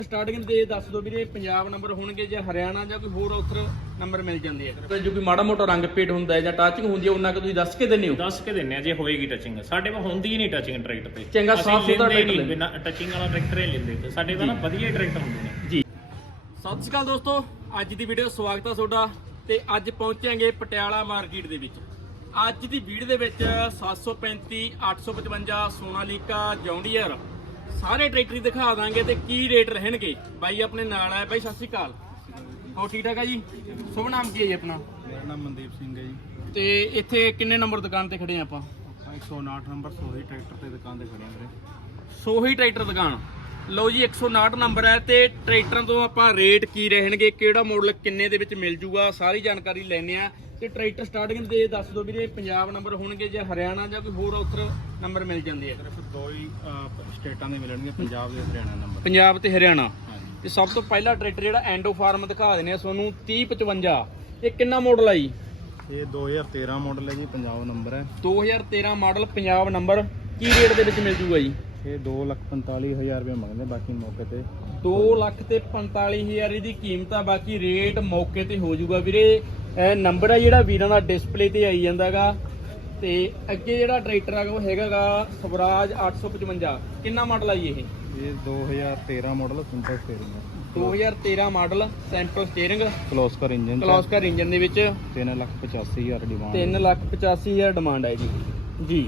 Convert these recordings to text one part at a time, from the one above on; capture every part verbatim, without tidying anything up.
Starting ਦੇ ਦੱਸ ਦਿਓ ਵੀਰੇ, ਪੰਜਾਬ ਨੰਬਰ ਹੋਣਗੇ ਜਾਂ ਹਰਿਆਣਾ ਜਾਂ ਕੋਈ ਹੋਰ ਉੱਥਰ ਨੰਬਰ ਮਿਲ ਜਾਂਦੇ ਆ? ਤੇ ਜੋ ਕੋਈ ਮਾੜਾ ਮੋਟਾ ਰੰਗ ਪੇਟ ਹੁੰਦਾ ਹੈ ਜਾਂ ਟਾਚਿੰਗ ਹੁੰਦੀ ਹੈ ਉਹਨਾਂ ਕਿ ਤੁਸੀਂ ਦੱਸ ਕੇ ਦਿੰਦੇ ਹੋ? ਦੱਸ ਕੇ ਦਿੰਨੇ ਆ ਜੇ ਹੋਏਗੀ ਟੱਚਿੰਗ। ਸਾਡੇ ਕੋਲ ਹੁੰਦੀ ਹੀ ਨਹੀਂ ਟੱਚਿੰਗ ਟਰੈਕਟਰ ਤੇ। ਚੰਗਾ ਸਾਫ ਸੁਥਰਾ ਟਰੈਕਟਰ ਬਿਨਾ ਟੱਚਿੰਗ ਵਾਲਾ ਟਰੈਕਟਰ ਹੀ ਲੈਂਦੇ ਤੇ ਸਾਡੇ ਕੋਲ ਨਾ ਵਧੀਆ ਟਰੈਕਟਰ ਹੁੰਦੇ ਨੇ ਜੀ। ਸਤਿ ਸ਼੍ਰੀ ਅਕਾਲ ਦੋਸਤੋ, ਅੱਜ ਦੀ ਵੀਡੀਓ ਸਵਾਗਤ ਹੈ ਤੁਹਾਡਾ। ਤੇ ਅੱਜ ਪਹੁੰਚਾਂਗੇ ਪਟਿਆਲਾ ਮਾਰਕੀਟ ਦੇ ਵਿੱਚ। ਅੱਜ ਦੀ ਵੀਡੀਓ ਦੇ ਵਿੱਚ ਸੱਤ ਸੌ ਪੈਂਤੀ, ਅੱਠ ਸੌ ਪਚਵੰਜਾ, ਸੋਨਾਲੀਕਾ, ਜੌਂਡੀਅਰ ਸਾਰੇ ਟਰੈਕਟਰ ਹੀ ਦਿਖਾ ਦਾਂਗੇ ਤੇ ਕੀ ਰੇਟ ਰਹਿਣਗੇ। ਬਾਈ ਆਪਣੇ ਨਾਲ ਹੈ। ਬਾਈ ਸਤਿ ਸ਼੍ਰੀ ਅਕਾਲ, ਹੋ ਠੀਕ ਠਾਕ ਹੈ ਜੀ? ਸ਼ੁਭ ਨਾਮ ਕੀ ਹੈ ਜੀ ਆਪਣਾ? ਮੇਰਾ ਨਾਮ ਮਨਦੀਪ ਸਿੰਘ ਹੈ ਜੀ। ਤੇ ਇੱਥੇ ਕਿੰਨੇ ਨੰਬਰ ਦੁਕਾਨ ਤੇ ਖੜੇ ਆ ਆਪਾਂ? ਆਪਾਂ ਇੱਕ ਸੌ ਉਨਾਹਠ ਨੰਬਰ ਸੋਹੀ ਟਰੈਕਟਰ ਤੇ ਦੁਕਾਨ ਤੇ ਖੜੇ ਹਾਂ ਵੀਰੇ। ਸੋਹੀ ਟਰੈਕਟਰ ਦੁਕਾਨ। ਲਓ ਜੀ, ਇੱਕ ਸੌ ਉਨਾਹਠ ਨੰਬਰ ਹੈ ਤੇ ਟਰੈਕਟਰਾਂ ਤੋਂ ਆਪਾਂ ਰੇਟ ਕੀ ਰਹਿਣਗੇ, ਕਿਹੜਾ ਮਾਡਲ ਕਿੰਨੇ ਦੇ ਵਿੱਚ ਮਿਲ ਜੂਗਾ, ਸਾਰੀ ਜਾਣਕਾਰੀ ਲੈਣੇ ਆ। ਤੇ ਟਰੈਕਟਰ ਸਟਾਰਟਿੰਗ ਦੇ ਦੱਸ ਦਿਓ ਵੀਰੇ, ਪੰਜਾਬ ਨੰਬਰ ਹੋਣਗੇ ਜਾਂ ਹਰਿਆਣਾ ਜਾਂ ਕੋਈ ਹੋਰ ਉੱਥਰ ਨੰਬਰ ਮਿਲ ਜਾਂਦੇ ਆ? ਸਿਰਫ ਦੋ ਹੀ ਅਹ, ਸਟੇਟਾਂ ਦੇ ਮਿਲਣਗੇ, ਪੰਜਾਬ ਤੇ ਹਰਿਆਣਾ ਨੰਬਰ। ਪੰਜਾਬ ਤੇ ਹਰਿਆਣਾ। ਹਾਂਜੀ। ਤੇ ਸਭ ਤੋਂ ਪਹਿਲਾ ਟਰੈਕਟਰ ਜਿਹੜਾ ਐਂਡੋ ਫਾਰਮ ਦਿਖਾ ਦਿੰਦੇ ਆ ਤੁਹਾਨੂੰ, ਤੀਹ ਪਚਵੰਜਾ। ਇਹ ਕਿੰਨਾ ਮਾਡਲ ਆ ਜੀ? ਇਹ ਦੋ ਹਜ਼ਾਰ ਤੇਰਾਂ ਮਾਡਲ ਹੈ ਜੀ, ਪੰਜਾਬ ਨੰਬਰ ਹੈ। ਦੋ ਹਜ਼ਾਰ ਤੇਰਾਂ ਮਾਡਲ, ਪੰਜਾਬ ਨੰਬਰ। ਕੀ ਰੇਟ ਦੇ ਵਿੱਚ ਮਿਲ ਜੂਗਾ ਜੀ? ਇਹ ਦੋ ਲੱਖ ਪੰਤਾਲੀ ਹਜ਼ਾਰ ਰੁਪਏ ਮੰਗਦੇ, ਬਾਕੀ ਮੌਕੇ ਤੇ ਦੋ ਲੱਖ ਤੇ ਪੰਤਾਲੀ ਹਜ਼ਾਰ ਇਹਦੀ ਕੀਮਤ ਆ, ਬਾਕੀ ਰੇਟ ਮੌਕੇ ਤੇ ਹੋ ਜਾਊਗਾ ਵੀਰੇ। ਇਹ ਨੰਬਰ ਆ ਜਿਹੜਾ ਵੀਰਾਂ ਦਾ ਡਿਸਪਲੇ ਤੇ ਆਈ ਜਾਂਦਾਗਾ। ਤੇ ਅੱਗੇ ਜਿਹੜਾ ਟਰੈਕਟਰ ਆ ਉਹ ਹੈਗਾਗਾ ਸਵਰਾਜ ਅੱਠ ਸੌ ਪਚਵੰਜਾ। ਕਿੰਨਾ ਮਾਡਲ ਆ ਜੀ ਇਹ? ਇਹ ਦੋ ਹਜ਼ਾਰ ਤੇਰਾਂ ਮਾਡਲ ਸਿੰਪਲ ਸਟੀਅਰਿੰਗ ਹੈ। ਦੋ ਹਜ਼ਾਰ ਤੇਰਾਂ model, sample steering, Kirloskar engine Kirloskar engine ਦੇ ਵਿੱਚ। ਤਿੰਨ ਲੱਖ ਪਚਾਸੀ ਹਜ਼ਾਰ ਡਿਮਾਂਡ। ਤਿੰਨ ਲੱਖ ਪਚਾਸੀ ਹਜ਼ਾਰ ਡਿਮਾਂਡ ਹੈ ਜੀ ਜੀ।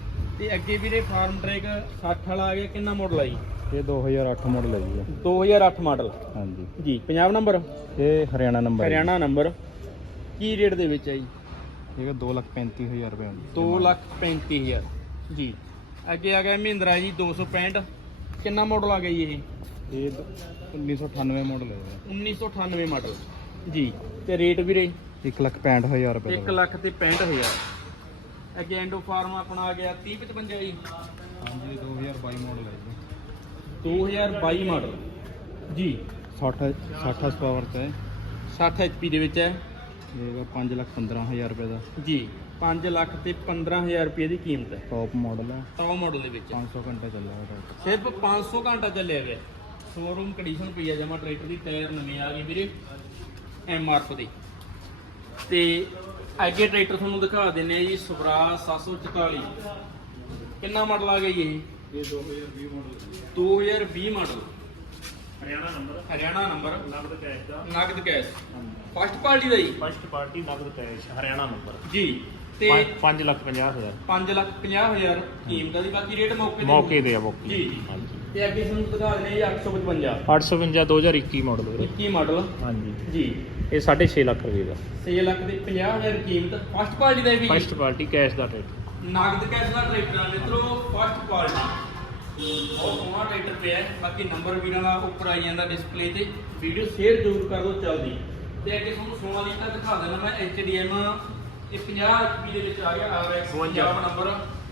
ਤੇ ਅੱਗੇ ਵੀਰੇ ਫਾਰਮ ਟਰੈਕ ਸੱਠ ਵਾਲਾ ਆ ਗਿਆ। ਕਿੰਨਾ ਮਾਡਲ ਆ ਜੀ? ਇਹ ਦੋ ਹਜ਼ਾਰ ਅੱਠ ਮਾਡਲ ਹੈ ਜੀ। ਦੋ ਹਜ਼ਾਰ ਅੱਠ ਮਾਡਲ। ਹਾਂਜੀ ਜੀ। ਪੰਜਾਬ ਨੰਬਰ? ਇਹ ਹਰਿਆਣਾ ਨੰਬਰ। ਹਰਿਆਣਾ ਨੰਬਰ। ਕੀ ਰੇਟ ਦੇ ਵਿੱਚ ਹੈ ਜੀ? ਇਹ ਦੋ ਲੱਖ ਪੈਂਤੀ ਹਜ਼ਾਰ ਰੁਪਏ। ਦੋ ਲੱਖ ਪੈਂਤੀ ਹਜ਼ਾਰ ਜੀ। ਅੱਗੇ ਆ ਗਿਆ ਮਹਿੰਦਰਾ ਜੀ ਦੋ ਸੌ ਪੈਂਹਠ। ਕਿੰਨਾ ਮਾਡਲ ਆ ਗਿਆ ਜੀ ਇਹ? ਇਹ ਉੱਨੀ ਸੌ ਅਠਾਨਵੇਂ ਮਾਡਲ ਹੈ। ਉੱਨੀ ਸੌ ਅਠਾਨਵੇਂ ਮਾਡਲ ਜੀ। ਤੇ ਰੇਟ ਵੀਰੇ? ਇੱਕ ਲੱਖ ਪੈਂਹਠ ਹਜ਼ਾਰ ਰੁਪਏ। ਇੱਕ ਲੱਖ ਤੇ ਪੈਂਹਠ ਹਜ਼ਾਰ। ਅੱਗੇ ਐਂਡੋ ਫਾਰਮ ਆਪਣਾ ਆ ਗਿਆ ਤੀਹ ਪਚਵੰਜਾ ਜੀ। ਹਾਂਜੀ, ਦੋ ਹਜ਼ਾਰ ਬਾਈ ਮਾਡਲ ਹੈ ਜੀ। ਦੋ ਹਜ਼ਾਰ ਬਾਈ ਮਾਡਲ ਜੀ। ਸੱਠ ਸੱਠ ਹਸ ਪਾਵਰ ਤੇ ਸੱਠ ਐਚ ਪੀ ਦੇ ਵਿੱਚ ਹੈ। ਇਹ ਪੰਜ ਲੱਖ ਪੰਦਰਾਂ ਹਜ਼ਾਰ ਰੁਪਏ ਦਾ ਜੀ। ਪੰਜ ਲੱਖ ਤੇ ਪੰਦਰਾਂ ਹਜ਼ਾਰ ਰੁਪਏ ਦੀ ਕੀਮਤ ਹੈ। ਟੌਪ ਮਾਡਲ ਹੈ। ਟੌਪ ਮਾਡਲ ਦੇ ਵਿੱਚ ਪੰਜ ਸੌ ਘੰਟੇ ਚੱਲਿਆ ਹੋਇਆ ਟਰੈਕਟਰ। ਸਿਰਫ ਪੰਜ ਸੌ ਘੰਟਾ ਚੱਲਿਆ ਗਿਆ। ਸ਼ੋਰੂਮ ਕੰਡੀਸ਼ਨ ਪਈ ਆ ਜਮਾ ਟਰੈਕਟਰ ਦੀ। ਟਾਇਰ ਨਵੇਂ ਆ ਗਏ ਵੀਰੇ ਐਮ ਆਰ ਐਫ ਦੇ। ਤੇ ਅੱਗੇ ਟਰੈਕਟਰ ਤੁਹਾਨੂੰ ਦਿਖਾ ਦਿੰਨੇ ਆ ਜੀ ਸਵਰਾਜ ਸੱਤ ਸੌ ਚੁਤਾਲੀ। ਕਿੰਨਾ ਮਾਡਲ ਆ ਗਿਆ ਜੀ ਇਹ? ਇਹ ਦੋ ਹਜ਼ਾਰ ਵੀਹ ਮਾਡਲ। ਦੋ ਹਜ਼ਾਰ ਵੀਹ model, Haryana number, Haryana number, ਨਗਦ ਕੈਸ਼ ਦਾ। ਨਗਦ ਕੈਸ਼, ਫਸਟ ਪਾਰਟੀ ਦਾ ਜੀ। ਫਸਟ ਪਾਰਟੀ ਨਗਦ ਕੈਸ਼, ਹਰਿਆਣਾ ਨੰਬਰ ਜੀ। ਤੇ ਪੰਜ ਲੱਖ ਪੰਜਾਹ ਹਜ਼ਾਰ ਪੰਜ ਲੱਖ ਪੰਜਾਹ ਹਜ਼ਾਰ ਕੀਮਤ ਦੀ, ਬਾਕੀ ਰੇਟ ਮੌਕੇ ਤੇ ਮੌਕੇ ਦੇ ਆ ਮੌਕੇ। ਜੀ ਜੀ। ਹਾਂਜੀ। ਤੇ ਅੱਗੇ ਤੁਹਾਨੂੰ ਦਿਖਾ ਦਿੰਨੇ ਜੀ ਅੱਠ ਸੌ ਪਚਵੰਜਾ। ਅੱਠ ਸੌ ਪੰਜਾਹ ਦੋ ਹਜ਼ਾਰ ਇੱਕੀ ਮਾਡਲ ਵੀਰੇ। ਇੱਕੀ ਮਾਡਲ ਹਾਂਜੀ। ਜੀ। ਇਹ ਸਾਢੇ ਛੇ ਲੱਖ ਰੁਪਏ ਦਾ। ਛੇ ਲੱਖ ਤੇ ਪੰਜਾਹ ਹਜ਼ਾਰ ਕੀਮਤ, ਫਸਟ ਪਾਰਟੀ ਦਾ ਵੀ। ਫਸਟ ਪਾਰਟੀ ਕੈਸ਼ ਦਾ ਟਰੈਕਟਰ। ਨਗਦ ਕੈਸ਼ ਦਾ ਟਰੈਕਟਰ ਆ ਮਿੱਤਰੋ, ਫਸਟ ਕੁਆਲਿਟੀ। ਬਹੁਤ ਸੋਹਣਾ ਟਰੈਕਟਰ ਪਿਆ ਹੈ। ਬਾਕੀ ਨੰਬਰ ਵੀਰਾਂ ਦਾ ਉੱਪਰ ਆਈ ਜਾਂਦਾ ਡਿਸਪਲੇ ਤੇ। ਵੀਡੀਓ ਸ਼ੇਅਰ ਜ਼ਰੂਰ ਕਰ ਦਿਓ ਚੱਲਦੀ। ਤੇ ਅੱਗੇ ਤੁਹਾਨੂੰ ਸੋਨਾਲੀਕਾ ਦਿਖਾ ਦੇਣਾ ਮੈਂ ਐਚ ਡੀ ਐਮ। ਇਹ ਪੰਜਾਹ ਐਚ ਪੀ ਦੇ ਵਿੱਚ ਆ ਗਿਆ। ਆਰ ਐਕਸ ਪੰਜਾਬ ਨੰਬਰ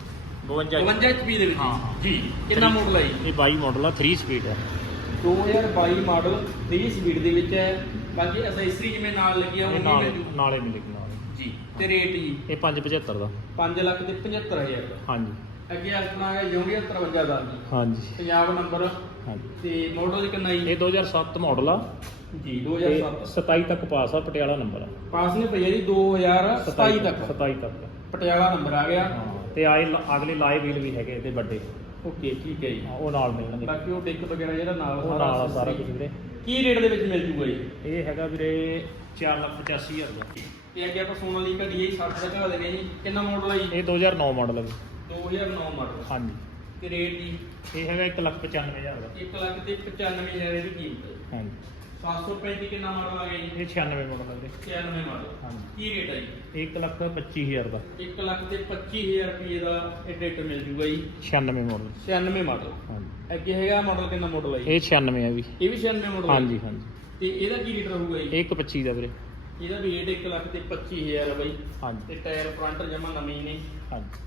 ਬਵੰਜਾ ਬਵੰਜਾ ਐਚ ਪੀ ਦੇ ਵਿੱਚ ਹਾਂ। ਜੀ। ਕਿੰਨਾ ਮਾਡਲ ਹੈ ਜੀ? ਇਹ ਬਾਈ ਮਾਡਲ ਆ, ਥ੍ਰੀ ਸਪੀਡ ਹੈ। ਦੋ ਹਜ਼ਾਰ ਬਾਈ ਮਾਡਲ, ਥ੍ਰੀ ਸਪੀਡ ਦੇ ਵਿੱਚ ਹੈ। ਬਾਕੀ ਅਸੈਸਰੀ ਜਿਵੇਂ ਨਾਲ ਲੱਗੀ ਆ ਉਹ ਇਹ ਵੀ ਨਾਲ ਮਿਲ ਜੂ ਨਾਲੇ ਮਿਲੇ ਨਾਲ ਜੀ। ਤੇ ਰੇਟ ਜੀ? ਇਹ ਪੰਜ ਪਝੱਤਰ ਦਾ। ਪੰਜ ਲੱਖ ਤੇ ਪਝੱਤਰ ਹਜ਼ਾਰ ਦਾ। ਹਾਂਜੀ ਅੱਗੇ ਆਪਣਾ ਆ ਗਿਆ ਜੌਂਡੀਅਰ ਤਰਵੰਜਾ ਦਾ ਜੀ। ਹਾਂਜੀ ਪੰਜਾਬ ਨੰਬਰ। ਹਾਂਜੀ। ਤੇ ਮਾਡਲ ਕਿੰਨਾ ਜੀ? ਇਹ ਦੋ ਹਜ਼ਾਰ ਸੱਤ ਮਾਡਲ ਆ ਜੀ। ਦੋ ਹਜ਼ਾਰ ਸੱਤ। ਸਤਾਈ ਤੱਕ ਪਾਸ ਆ, ਪਟਿਆਲਾ ਨੰਬਰ ਆ। ਪਾਸ ਨੇ ਪਈ ਹੈ ਜੀ ਦੋ ਹਜ਼ਾਰ ਸਤਾਈ ਤੱਕ। ਸਤਾਈ ਤੱਕ ਪਟਿਆਲਾ ਨੰਬਰ ਆ ਗਿਆ। ਹਾਂ। ਤੇ ਆਏ ਅਗਲੇ ਲਾਏ ਵੀਲ ਵੀ ਹੈਗੇ ਇਹਦੇ ਵੱਡੇ। ਓਕੇ ਠੀਕ ਹੈ ਜੀ। ਹਾਂ, ਉਹ ਨਾਲ ਮਿਲਣਗੇ। ਬਾਕੀ ਉਹ ਡਿੱਕ ਵਗੈਰਾ ਜਿਹੜਾ ਨਾਲ ਉਹ ਨਾਲ ਆ ਸਾਰਾ ਕੁਝ ਵੀਰੇ। ਕੀ ਰੇਟ ਦੇ ਵਿੱਚ ਮਿਲ ਜੂਗਾ ਜੀ? ਇਹ ਹੈਗਾ ਵੀਰੇ ਚਾਰ ਲੱਖ ਪਚਾਸੀ ਹਜ਼ਾਰ ਦਾ। ਤੇ ਅੱਗੇ ਆਪਾਂ ਸੋਨਾਲੀਕਾ ਡੀ ਆਈ ਸੱਠ ਦਾ ਦਿਖਾ ਦੇਣੇ ਜੀ। ਕਿੰਨਾ ਮਾਡਲ ਹੈ ਜੀ? ਇਹ ਦੋ ਹਜ਼ਾਰ ਨੌ ਮਾਡਲ ਹੈ। ਦੋ ਹਜ਼ਾਰ ਨੌ ਮਾਡਲ। ਹਾਂਜੀ। ਤੇ ਰੇਟ ਜੀ? ਇਹ ਹੈਗਾ ਇੱਕ ਲੱਖ ਪਚਾਨਵੇਂ ਹਜ਼ਾਰ ਦਾ। ਇੱਕ ਲੱਖ ਤੇ ਪਚਾਨਵੇਂ ਹਜ਼ਾਰ ਦੀ ਕੀਮਤ ਹੈ। ਹਾਂਜੀ। ਸੱਤ ਸੌ ਪੈਂਤੀ ਕਿੰਨਾ ਮਾਡਲ ਆ ਗਿਆ ਜੀ? ਇਹ ਛਿਆਨਵੇਂ ਮਾਡਲ ਹੈ ਵੀਰੇ। ਛਿਆਨਵੇਂ ਮਾਡਲ। ਹਾਂਜੀ। ਕੀ ਰੇਟ ਹੈ ਜੀ? ਇੱਕ ਲੱਖ ਪੱਚੀ ਹਜ਼ਾਰ ਦਾ। ਇੱਕ ਲੱਖ ਤੇ ਪੱਚੀ ਹਜ਼ਾਰ ਰੁਪਏ ਦਾ ਇਹ ਟਰੈਕਟਰ ਮਿਲ ਜੂਗਾ ਜੀ। ਛਿਆਨਵੇਂ ਮਾਡਲ। ਛਿਆਨਵੇਂ ਮਾਡਲ। ਹਾਂਜੀ। ਅੱਗੇ ਹੈਗਾ ਮਾਡਲ ਕਿੰਨਾ ਮਾਡਲ ਹੈ ਜੀ? ਇਹ ਛਿਆਨਵੇਂ ਆ ਵੀ। ਇਹ ਵੀ ਛਿਆਨਵੇਂ ਮਾਡਲ? ਹਾਂਜੀ ਹਾਂਜੀ। ਤੇ ਇਹਦਾ ਕੀ ਰੇਟ ਰਹੂਗਾ ਜੀ? ਇਹ ਇੱਕ ਪੱਚੀ ਦਾ ਵੀਰੇ। ਇਹਦਾ ਵੀ ਰੇਟ ਇੱਕ ਲੱਖ ਤੇ ਪੱਚੀ ਹਜ਼ਾਰ ਹੈ ਬਾਈ। ਹਾਂਜੀ। ਤੇ ਟਾਇਰ ਫਰੰਟ ਜਮਾ ਨਵੇਂ ਨੇ। ਹਾਂਜੀ।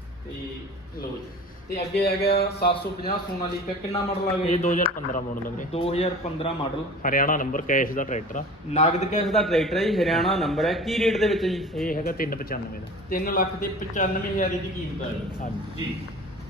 ਤੇ ਲੋ ਜੀ। ਤੇ ਅੱਗੇ ਆ ਗਿਆ ਸੱਤ ਸੌ ਪੰਜਾਹ ਸੋਨਾਲੀਕਾ। ਕਿੰਨਾ ਮਾਡਲ ਆ ਗਿਆ? ਇਹ ਦੋ ਹਜ਼ਾਰ ਪੰਦਰਾਂ ਮਾਡਲ ਹੈ ਵੀਰੇ। ਦੋ ਹਜ਼ਾਰ ਪੰਦਰਾਂ ਮਾਡਲ, ਹਰਿਆਣਾ ਨੰਬਰ, ਕੈਸ਼ ਦਾ ਟਰੈਕਟਰ ਆ। ਨਗਦ ਕੈਸ਼ ਦਾ ਟਰੈਕਟਰ ਹੈ ਜੀ, ਹਰਿਆਣਾ ਨੰਬਰ ਹੈ। ਕੀ ਰੇਟ ਦੇ ਵਿੱਚ ਜੀ? ਇਹ ਹੈਗਾ ਤਿੰਨ ਪਚਾਨਵੇਂ ਦਾ। ਤਿੰਨ ਲੱਖ ਤੇ ਪਚਾਨਵੇਂ ਹਜ਼ਾਰ ਦੀ ਕੀਮਤ ਹੈ ਹਾਂਜੀ। ਜੀ।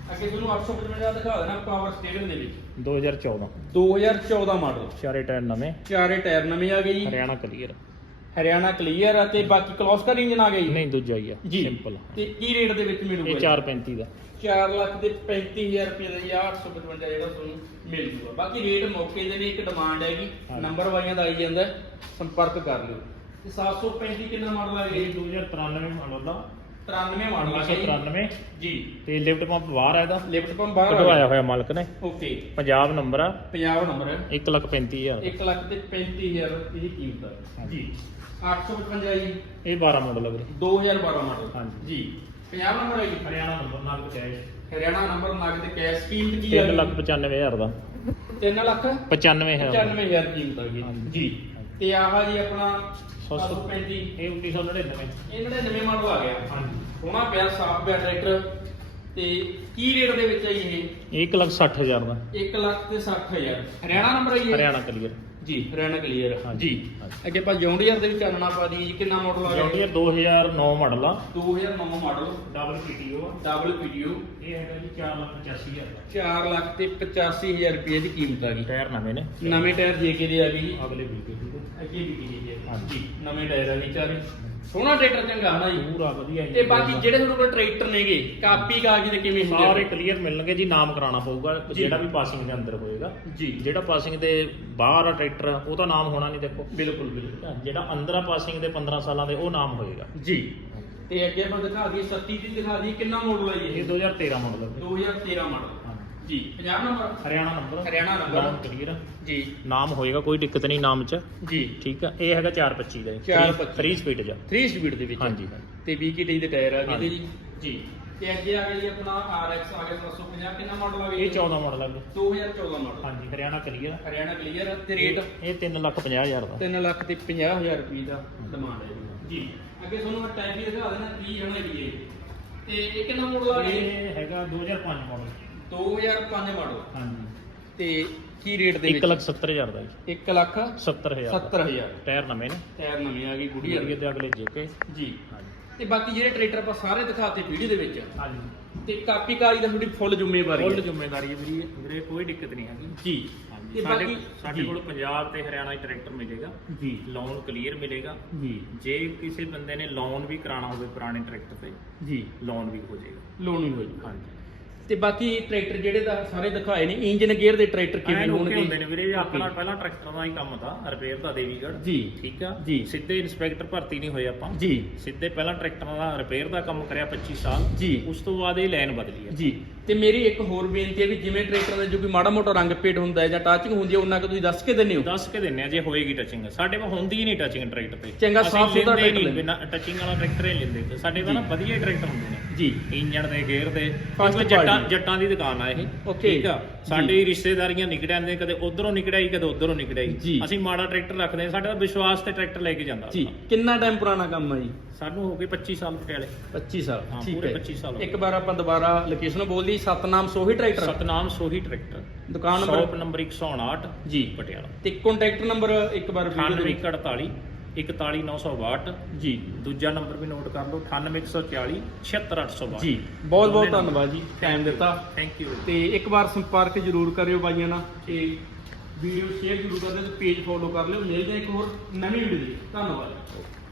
ਅੱਗੇ ਤੁਹਾਨੂੰ ਅੱਠ ਸੌ ਪਚਵੰਜਾ ਦਿਖਾ ਦੇਣਾ ਪਾਵਰ ਸਟੀਅਰਿੰਗ ਦੇ ਵਿੱਚ ਦੋ ਹਜ਼ਾਰ ਚੌਦਾਂ ਦੋ ਹਜ਼ਾਰ ਚੌਦਾਂ ਮਾਡਲ। ਚਾਰੇ ਟਾਇਰ ਨਵੇਂ, ਚਾਰੇ ਟਾਇਰ ਨਵੇਂ ਆ ਗਏ ਜੀ, ਹਰਿਆਣਾ ਕਲੀਅਰ। ਹਰਿਆਣਾ ਕਲੀਅਰ ਆ ਤੇ ਬਾਕੀ ਕਲੋਸਕਰ ਇੰਜਨ ਆ ਗਿਆ ਜੀ। ਨਹੀਂ ਦੂਜਾ ਹੀ ਆ ਜੀ ਸਿੰਪਲ। ਤੇ ਕੀ ਰੇਟ ਦੇ ਵਿੱਚ ਮਿਲੂਗਾ ਇਹ ਚਾਰ ਪੈਂਤੀ ਦਾ ਚਾਰ ਲੱਖ ਦੇ ਪੈਂਤੀ ਹਜ਼ਾਰ ਰੁਪਏ ਦਾ ਜਾਂ ਅੱਠ ਸੌ ਪਚਵੰਜਾ ਜਿਹੜਾ ਤੁਹਾਨੂੰ ਮਿਲ ਜੂਗਾ। ਬਾਕੀ ਰੇਟ ਮੌਕੇ ਦੇ ਨੇ, ਇੱਕ ਡਿਮਾਂਡ ਹੈਗੀ, ਹਾਂਜੀ। ਨੰਬਰ ਵਾਈਆਂ ਦਾ ਆਈ ਜਾਂਦਾ, ਸੰਪਰਕ ਕਰ ਲਿਓ। ਤੇ ਸੱਤ ਸੌ ਪੈਂਤੀ ਕਿੰਨਾ ਮਾਡਲ ਆ ਗਿਆ ਇਹ ਦੋ ਹਜ਼ਾਰ ਤਰਾਨਵੇਂ ਮਾਡਲ ਦਾ, ਤਰਾਨਵੇਂ ਮਾਡਲ ਆ ਉੱਨੀ ਸੌ ਗਿਆ ਤਰਾਨਵੇਂ ਜੀ। ਤੇ ਲਿਫਟ ਪੰਪ ਬਾਹਰ ਆ ਇਹਦਾ, ਲਿਫਟ ਪੰਪ ਬਾਹਰ ਕਢਵਾਇਆ ਹੋਇਆ ਮਾਲਕ ਨੇ। ਓਕੇ, ਪੰਜਾਬ ਨੰਬਰ ਆ, ਪੰਜਾਬ ਨੰਬਰ ਇੱਕ ਲੱਖ ਪੈਂਤੀ ਹਜ਼ਾਰ ਇੱਕ ਲੱਖ ਤੇ ਪੈਂਤੀ ਹਜ਼ਾਰ ਇਹਦੀ ਕੀਮਤ ਆ ਹਾਂਜੀ। ਜੀ। ਅੱਠ ਸੌ ਪਚਵੰਜਾ ਜੀ, ਇਹ ਬਾਰਾਂ ਮਾਡਲ ਆ ਵੀਰੇ। ਦੋ ਹਜ਼ਾਰ ਬਾਰਾਂ ਮਾਡਲ ਹਾਂਜੀ। ਜੀ। ਪੰਜਾਬ ਨੰਬਰ ਹੈ ਜੀ, ਹਰਿਆਣਾ ਨੰਬਰ ਨਾਲ ਕੈਸ਼, ਹਰਿਆਣਾ ਨੰਬਰ ਨਗਦ ਤੇ ਕੈਸ਼। ਕੀਮਤ ਕੀ ਆ ਤਿੰਨ ਲੱਖ ਪਚਾਨਵੇਂ ਹਜ਼ਾਰ ਦਾ, ਤਿੰਨ ਲੱਖ ਪਚਾਨਵੇਂ ਹਜ਼ਾਰ ਦਾ। ਪਚਾਨਵੇਂ ਹਜ਼ਾਰ ਕੀਮਤ ਆ ਗਈ ਜੀ। ਤੇ ਆਹ ਜੀ ਆਪਣਾ ਸੱਤ ਸੱਤ ਸੌ ਸੌ ਪੈਂਤੀ, ਇਹ ਉੱਨੀ ਸੌ ਨੜਿਨਵੇਂ। ਇਹ ਨਵੇਂ ਮਾਡਲ ਆ ਗਿਆ। ਹਾਂਜੀ। ਸੋਹਣਾ ਪਿਆ, ਸਾਫ ਪਿਆ ਟਰੈਕਟਰ। ਤੇ ਕੀ ਰੇਟ ਦੇ ਵਿੱਚ ਆ ਜੀ ਇਹ? ਇੱਕ ਲੱਖ ਸੱਠ ਹਜ਼ਾਰ ਦਾ, ਇੱਕ ਲੱਖ ਤੇ ਸੱਠ ਹਜ਼ਾਰ। ਹਰਿਆਣਾ ਨੰਬਰ ਹੈ ਜੀ ਇਹ? ਹਰਿਆਣਾ ਕਲੀਅਰ ਜੀ, ਹਰਿਆਣਾ ਕਲੀਅਰ ਹਾਂਜੀ। ਜੀ। ਅੱਗੇ ਆਪਾਂ ਜੌਂਡੀਅਰ ਦੇ ਵਿੱਚ ਚਾਨਣਾ ਪਾ ਦਈਏ ਜੀ। ਕਿੰਨਾ ਮਾਡਲ ਆ ਗਿਆ? ਜੌਂਡੀਅਰ ਦੋ ਹਜ਼ਾਰ ਨੌ ਮਾਡਲ ਆ, ਦੋ ਹਜ਼ਾਰ ਨੌ ਮਾਡਲ, ਡਬਲ ਪੀਟੀਓ ਆ। Double PTO. ਇਹ ਹੈਗਾ ਜੀ ਚਾਰ ਲੱਖ ਪਚਾਸੀ ਹਜ਼ਾਰ ਦਾ, ਚਾਰ ਲੱਖ ਤੇ ਪਚਾਸੀ ਹਜ਼ਾਰ ਰੁਪਏ ਦੀ ਕੀਮਤ ਆ ਗਈ। ਟਾਇਰ ਨਵੇਂ ਨੇ, ਨਵੇਂ ਟਾਇਰ ਜੇਕੇ ਦੇ ਆ ਗਏ ਜੀ। ਅਗਲੇ ਵੀਡੀਓ ਠੀਕ ਹੈ। ਅੱਗੇ ਵੀ ਕੀ ਜੀ ਹਾਂਜੀ। ਨਵੇਂ ਟਾਇਰ ਆ ਗਏ ਚਾਰੇ। ਸੋਹਣਾ ਟਰੈਕਟਰ ਚੰਗਾ ਨਾ ਜੀ। ਪੂਰਾ ਵਧੀਆ ਤੇ ਬਾਕੀ ਜਿਹੜੇ ਤੁਹਾਡੇ ਕੋਲ ਟਰੈਕਟਰ ਨੇਗੇ, ਕਾਪੀ ਕਾਗਜ਼ ਦੇ ਕਿਵੇਂ ਹੁੰਦੇ ਸਾਰੇ ਕਲੀਅਰ ਮਿਲਣਗੇ ਜੀ। ਨਾਮ ਕਰਾਉਣਾ ਪਊਗਾ ਜਿਹੜਾ ਵੀ ਪਾਸਿੰਗ ਦੇ ਅੰਦਰ ਹੋਏਗਾ ਜੀ। ਜਿਹੜਾ ਪਾਸਿੰਗ ਦੇ ਬਾਹਰ ਆ ਟਰੈਕਟਰ, ਉਹਦਾ ਨਾਮ ਹੋਣਾ ਨਹੀਂ। ਦੇਖੋ ਬਿਲਕੁਲ ਬਿਲਕੁਲ ਜਿਹੜਾ ਅੰਦਰ ਆ ਪਾਸਿੰਗ ਦੇ ਪੰਦਰਾਂ ਸਾਲਾਂ ਦੇ, ਉਹ ਨਾਮ ਹੋਏਗਾ ਜੀ। ਤੇ ਅੱਗੇ ਆਪਾਂ ਦਿਖਾ ਦਈਏ ਸੱਤੀ ਦੀ ਦਿਖਾ ਦਈਏ। ਕਿੰਨਾ ਮਾਡਲ ਹੈ ਜੀ ਇਹ ਦੋ ਹਜ਼ਾਰ ਤੇਰਾਂ ਮਾਡਲ ਹੈ ਦੋ ਹਜ਼ਾਰ ਤੇਰਾਂ ਮਾਡਲ ਜੀ। Punjab number, Haryana number, Haryana number clear ਜੀ। ਨਾਮ ਹੋਏਗਾ, ਕੋਈ ਦਿੱਕਤ ਨਹੀਂ ਨਾਮ 'ਚ। ਜੀ ਠੀਕ ਆ। ਇਹ ਹੈਗਾ ਚਾਰ ਪੱਚੀ ਦਾ, ਚਾਰ ਪੱਚੀ ਥ੍ਰੀ ਸਪੀਡ 'ਚ। ਥ੍ਰੀ ਸਪੀਡ ਦੇ ਵਿੱਚ ਹਾਂਜੀ। ਤੇ ਵੀਹ ਕੀ ਟੀ ਦੇ ਟਾਇਰ ਆ ਗਏ ਹਾਂਜੀ। ਜੀ ਜੀ। ਤੇ ਅੱਗੇ ਆ ਗਿਆ ਜੀ ਆਪਣਾ ਆਰ ਐਕਸ ਆ ਗਿਆ ਸੱਤ ਸੌ ਪੰਜਾਹ। ਕਿੰਨਾ ਮਾਡਲ ਆ ਗਿਆ? ਇਹ ਚੌਦਾਂ ਮਾਡਲ ਹੈ ਦੋ ਹਜ਼ਾਰ ਚੌਦਾਂ ਮਾਡਲ। ਹਾਂਜੀ। Haryana clear, Haryana clear. ਤੇ ਰੇਟ ਇਹ ਤਿੰਨ ਲੱਖ ਪੰਜਾਹ ਹਜ਼ਾਰ ਦਾ, ਤਿੰਨ ਲੱਖ ਤੇ ਪੰਜਾਹ ਹਜ਼ਾਰ ਰੁਪਏ ਦਾ ਡਿਮਾਂਡ ਹੈ ਜੀ। ਜੀ। ਅੱਗੇ ਤੁਹਾਨੂੰ ਮੈਂ ਟਾਈਪ ਵੀ ਦਿਖਾ ਦੇਣਾ ਕੀ ਜਣਾ ਵੀ ਇਹ। ਤੇ ਇਹ ਕਿੰਨਾ ਮਾਡਲ ਆ ਗਿਆ? ਇਹ ਹੈਗਾ ਦੋ ਹਜ਼ਾਰ ਪੰਜ ਮਾਡਲ। ਦੋ ਹਜ਼ਾਰ ਪੰਜ ਮਾਡਲ। ਹਾਂਜੀ। ਤੇ ਕੀ ਰੇਟ ਦੇ ਵਿੱਚ? ਇੱਕ ਲੱਖ ਸੱਤਰ ਹਜ਼ਾਰ ਦਾ ਜੀ, ਇੱਕ ਲੱਖ ਸੱਤਰ ਹਜ਼ਾਰ ਦਾ। ਸੱਤਰ ਹਜ਼ਾਰ। ਟਾਇਰ ਨਵੇਂ ਨੇ, ਟਾਇਰ ਨਵੇਂ ਆ ਗਈ ਗੁੜੀਆ ਗੁੜੀਏ ਦੇ ਅਗਲੇ ਜੇਕੇ। ਜੀ। ਹਾਂਜੀ। ਤੇ ਬਾਕੀ ਜਿਹੜੇ ਟਰੈਕਟਰ ਆਪਾਂ ਸਾਰੇ ਦਿਖਾਤੇ ਵੀਡੀਓ ਦੇ ਵਿੱਚ, ਹਾਂਜੀ। ਤੇ ਕਾਪੀ ਕਾਰੀ ਦਾ ਤੁਹਾਡੀ ਫੁੱਲ ਜ਼ਿੰਮੇਵਾਰੀ ਫੁੱਲ ਹੈ ਜ਼ਿੰਮੇਵਾਰੀ ਹੈ ਵੀਰੇ, ਵੀਰੇ ਕੋਈ ਦਿੱਕਤ ਨਹੀਂ ਹੈਗੀ ਜੀ। ਹਾਂਜੀ। ਤੇ ਸਾਡੇ ਬਾਕੀ ਸਾਡੇ ਜੀ। ਕੋਲ ਪੰਜਾਬ ਤੇ ਹਰਿਆਣਾ 'ਚ ਟਰੈਕਟਰ ਮਿਲੇਗਾ ਜੀ ਲੋਨ ਕਲੀਅਰ ਮਿਲੇਗਾ ਜੀ ਜੇ ਕਿਸੇ ਬੰਦੇ ਨੇ ਲੋਨ ਵੀ ਕਰਾਉਣਾ ਹੋਵੇ ਪੁਰਾਣੇ ਟਰੈਕਟਰ ਤੇ ਜੀ। ਲੋਨ ਵੀ ਹੋ ਜਾਏਗਾ। ਲੋਨ ਵੀ ਹੋ ਜੂ। ਹਾਂਜੀ। ਤੇ ਬਾਕੀ ਟਰੈਕਟਰ ਜਿਹੜੇ ਦਾ ਸਾਰੇ ਦਿਖਾਏ ਨੇ, ਇੰਜਨ ਗੇਅਰ ਦੇ ਟਰੈਕਟਰ ਕਿਵੇਂ ਐਨ ਓਕੇ ਹੋਣਗੇ? ਹੁੰਦੇ ਨੇ ਵੀਰੇ। ਆਪਣਾ ਪਹਿਲਾਂ ਟਰੈਕਟਰਾਂ ਦਾ ਹੀ ਕੰਮ ਤਾਂ ਰਿਪੇਅਰ ਦਾ ਦੇਵੀਗੜ੍ਹ। ਜੀ ਠੀਕ ਆ ਜੀ। ਸਿੱਧੇ ਇੰਸਪੈਕਟਰ ਭਰਤੀ ਨਹੀਂ ਹੋਏ ਆਪਾਂ। ਜੀ ਸਿੱਧੇ ਪਹਿਲਾਂ ਟਰੈਕਟਰਾਂ ਦਾ ਰਿਪੇਅਰ ਦਾ ਕੰਮ ਕਰਿਆ ਪੱਚੀ ਸਾਲ। ਜੀ। ਉਸ ਤੋਂ ਬਾਅਦ ਇਹ ਲਾਈਨ ਬਦਲੀ ਹੈ। ਜੀ। ਤੇ ਮੇਰੀ ਇੱਕ ਹੋਰ ਬੇਨਤੀ ਹੈ ਵੀ ਜਿਵੇਂ ਟਰੈਕਟਰ ਦਾ ਜੋ ਵੀ ਮਾੜਾ ਮੋਟਾ ਰੰਗ ਪੇਟ ਹੁੰਦਾ ਹੈ ਜਾਂ ਟਾਚਿੰਗ ਹੁੰਦੀ ਹੈ, ਉਹਨਾਂ ਕੁ ਤੁਸੀਂ ਦੱਸ ਕੇ ਦਿੰਦੇ ਹੋ? ਦੱਸ ਕੇ ਦਿੰਨੇ ਆ ਜੇ ਹੋਏਗੀ ਟੱਚਿੰਗ। ਸਾਡੇ ਕੋਲ ਹੁੰਦੀ ਹੀ ਨਹੀਂ ਟੱਚਿੰਗ ਟਰੈਕਟਰ ਤੇ। ਚੰਗਾ ਅਸੀਂ ਸਾਫ਼ ਸੁਥਰਾ ਲੈਂਦੇ ਟਰੈਕਟਰ ਨਹੀਂ, ਬਿਨਾਂ ਟੱਚਿੰਗ ਵਾਲਾ ਟਰੈਕਟਰ ਹੀ ਲੈਂਦੇ। ਸਾਡੇ ਕੋਲ ਨਾ ਵਧੀਆ ਟਰੈਕਟਰ ਹੁੰਦੇ ਨੇ ਜੀ। ਇੰਜਣ ਦੇ ਗੇਅਰ ਦੇ। First ਕਿਉਂਕਿ ਜੱਟਾਂ quality। ਜੱਟਾਂ ਦੀ ਦੁਕਾਨ ਆ ਇਹ। Okay। ਠੀਕ ਆ। ਸਾਡੀ ਰਿਸ਼ਤੇਦਾਰੀਆਂ ਨਿਕਲ ਜਾਂਦੇ, ਕਦੇ ਉਧਰੋਂ ਨਿਕਲ ਆਈ ਕਦੇ ਉਧਰੋਂ ਨਿਕਲ ਆਈ। ਜੀ। ਅਸੀਂ ਮਾੜਾ ਟਰੈਕਟਰ ਰੱਖਦੇ ਹਾਂ, ਸਾਡਾ ਵਿਸ਼ਵਾਸ ਤੇ ਟਰੈਕਟਰ ਲੈ ਕੇ ਜਾਂਦਾ। ਜੀ। ਕਿੰਨਾ ਟਾਈਮ ਪੁਰਾਣਾ ਕੰਮ ਹੈ ਜੀ? ਸਾਨੂੰ ਹੋ ਗਏ ਪੱਚੀ ਸਾਲ ਪਟਿਆਲੇ। ਪੱਚੀ ਸਾਲ। ਹਾਂ, ਠੀਕ ਪੂਰੇ ਹੈ। ਪੱਚੀ ਸਾਲ ਹੋ ਗਏ। ਇੱਕ ਵਾਰ ਆਪਾਂ ਦੁਬਾਰਾ ਲੋਕੇਸ਼ਨ ਬੋਲ ਦਈਏ। ਸਤਨਾਮ ਸੋਹੀ ਟਰੈਕਟਰ, ਸਤਨਾਮ ਸੋਹੀ ਟਰੈਕਟਰ, ਦੁਕਾਨ ਸ਼ਾਪ ਨੰਬਰ ਨੰਬਰ ਇੱਕ ਸੌ ਉਣਾਹਠ ਜੀ ਪਟਿਆਲਾ। ਤੇ ਕੰਟੈਕਟ ਨੰਬਰ ਇੱਕ ਵਾਰ video ਦੇ ਅਠਾਨਵੇਂ ਵਿੱਚ- ਇੱਕ ਅੜਤਾਲੀ ਇਕਤਾਲੀ ਨੌ ਸੌ ਬਾਹਠ। ਜੀ ਦੂਜਾ ਨੰਬਰ ਵੀ ਨੋਟ ਕਰ ਲਓ ਅਠਾਨਵੇਂ ਇੱਕ ਸੌ ਚਾਲੀ ਛਿਅੱਤਰ ਅੱਠ ਸੌ ਬਾਹਠ। ਜੀ। ਬਹੁਤ ਬਹੁਤ ਧੰਨਵਾਦ ਜੀ ਟਾਈਮ ਦਿੱਤਾ। Thank you. ਤੇ ਇੱਕ ਵਾਰ ਸੰਪਰਕ ਜ਼ਰੂਰ ਕਰਿਓ ਬਾਈਆਂ ਨਾਲ ਤੇ ਵੀਡੀਓ ਸ਼ੇਅਰ ਜ਼ਰੂਰ ਕਰ ਦਿਓ ਤੇ ਪੇਜ ਫੋਲੋ ਕਰ ਲਿਓ। ਮਿਲਦੇ ਹਾਂ ਇੱਕ ਹੋਰ ਨਵੀਂ ਵੀਡੀਓ ਦੀ। ਧੰਨਵਾਦ।